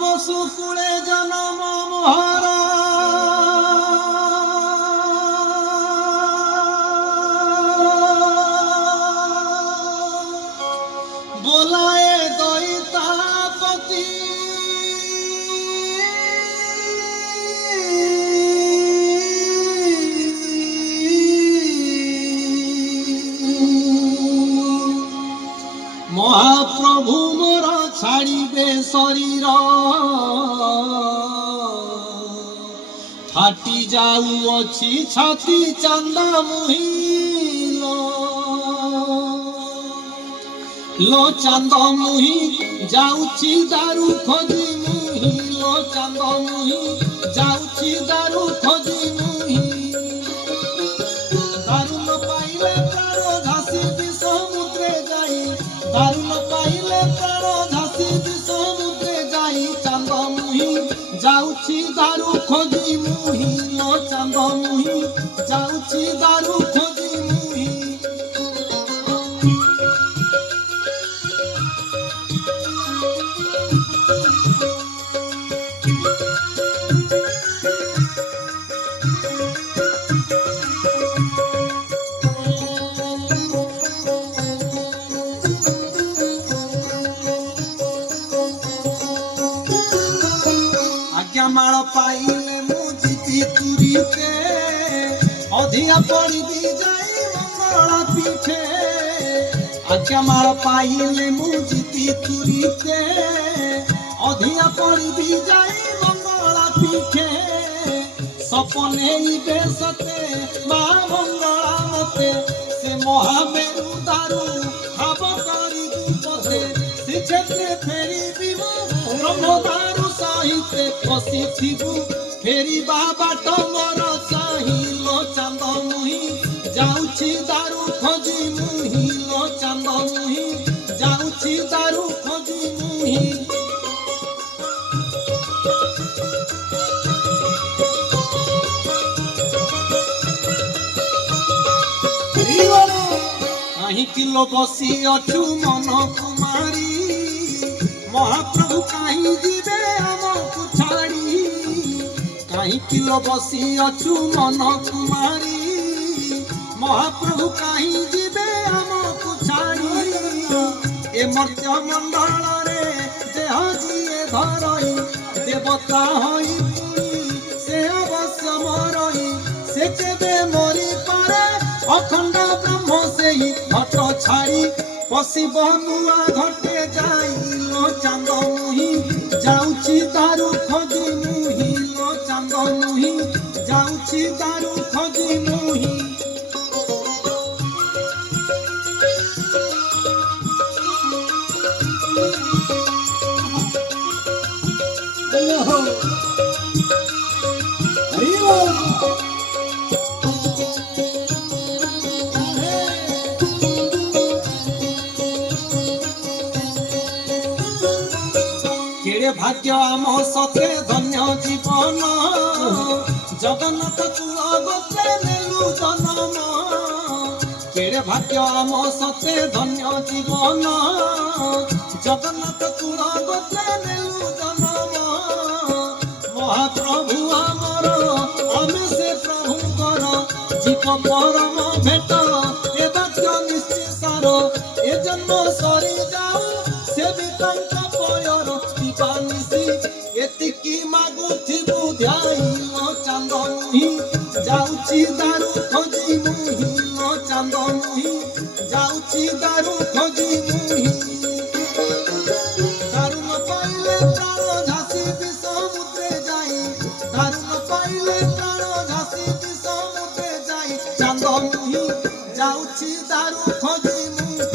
বসু কুলে জনম মোহর बोलाए दैतापति महाप्रभु मोर छाड़िबे शरीर फाटी जाऊँची छाती चंदा मुहिल लो चांद मुही जाऊची दारू खोजी मुही लो चांद मुही जाऊची दारू खोजी मुही दारू न पाइले प्राण झांसी भी समुद्रे जाई दारू न पाइले प्राण झांसी भी समुद्रे जाई चांद मुही जाऊची दारू खोजी मुही लो चांद मुही जाऊची दारू खोजी मुही माल पाइले मुझी तुरीते अधिया पड़ी भी जाए मंगला पीछे आज्ञा माल पाइले मुझी तुरीते अधिया पड़ी भी जाए मंगला पीछे सपने बेसते माँ मंगला मते से महामेरु दारू खाब करी पथे से क्षेत्रे फेरी विमो ब्रह्मदारू साहित्य फसी थिबु फेरी बाबा टमर साही लो चांद मुही जाऊची दारू खोजी मुही लो चांद मुही जाऊची दारू खोजी मुही कहीं किलो बसी अछु मन कुमारी महाप्रभु कहीं जीवे आमको छाड़ी कहीं किलो बसी अछु मन कुमारी महाप्रभु कहीं जीवे आमको छाड़ी ए मर्त्य मंडल रे देह जीए धरई देवता होई पुरी से अवश्य मरई से केबे मरी पारे अखंड ब्रह्म से ही घट छाड़ी पशिब नुआ घटे जाई लो चांद मुही जाऊची दारू खोजी मुही लो चांद मुही जाऊची दारू खोजी मुही भाग्य आम सते धन्य जीवन जगन्नाथ चूल गोत्रे नेलु जन्म केड़े भाग्य आम सते धन्य जीवन जगन्नाथ चूल गोत्रे नेलु जन्म महाप्रभु आमर आमे से प्रभुकर जीव परम भेट ए वाक्य निश्चय सार ए जन्म सरी जाऊ से भी एतिकी मागुथिबु ध्याई लो चांद मुही जाऊची दारू खोजी मुही लो चांद मुही जाऊची दारू खोजी मुही दारू न पाइले प्राण झांसी भी समुद्रे जाई दारू न पाइले प्राण झांसी भी समुद्रे जाई चांद मुही जाऊची दारू खोजी मुही